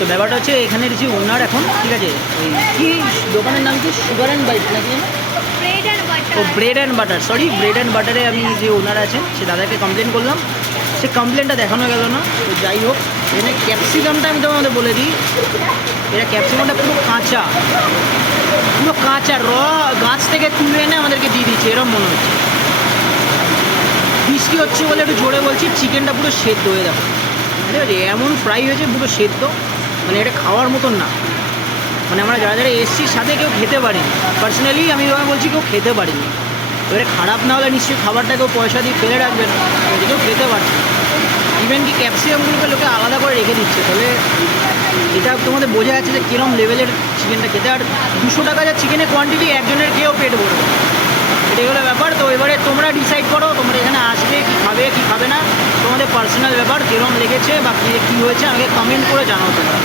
তো ব্যাপারটা হচ্ছে এখানের যে ওনার এখন ঠিক আছে ওই কি দোকানের নাম কি সুগার অ্যান্ড বাইট নাকি ও bread and butter sorry bread and বাটারে আমি যে ওনার আছেন সে দাদাকে কমপ্লেন করলাম, সে কমপ্লেনটা দেখানো গেল না। তো যাই হোক, এখানে ক্যাপসিকামটা আমি তোমাদের বলে দিই, এটা ক্যাপসিকামটা পুরো কাঁচা গাছ থেকে তুলে এনে আমাদেরকে দিয়ে দিচ্ছে, এরকম মনে হচ্ছে। বৃষ্টি হচ্ছে বলে একটু জোরে বলছি, চিকেনটা পুরো সেদ্ধ হয়ে দেখো, ঠিক আছে, এমন ফ্রাই হয়েছে পুরো সেদ্ধ, মানে এটা খাওয়ার মতন না। মানে আমরা যারা যারা এসছি সাথে কেউ খেতে পারিনি, পার্সোনালি আমি বলছি কেউ খেতে পারিনি। এবারে খারাপ না হলে নিশ্চয়ই খাবারটা কেউ পয়সা দিয়ে ফেলে রাখবে না, কেউ খেতে পারছে। ইভেন কি ক্যাপসিকামগুলোকে লোকে আলাদা করে রেখে দিচ্ছে, তাহলে এটা তোমাদের বোঝা যাচ্ছে যে কীরকম লেভেলের চিকেনটা খেতে। আর 200 টাকা যা চিকেনের কোয়ান্টিটি, একজনের খেয়েও পেট ভরবে, এটাই হলো ব্যাপার। তো এবারে তোমরা ডিসাইড করো তোমরা এখানে আসবে কি খাবে না, তোমাদের পার্সোনাল ব্যাপার, কীরকম লেগেছে বা কী হয়েছে আমাকে কমেন্ট করে জানাও তোমরা।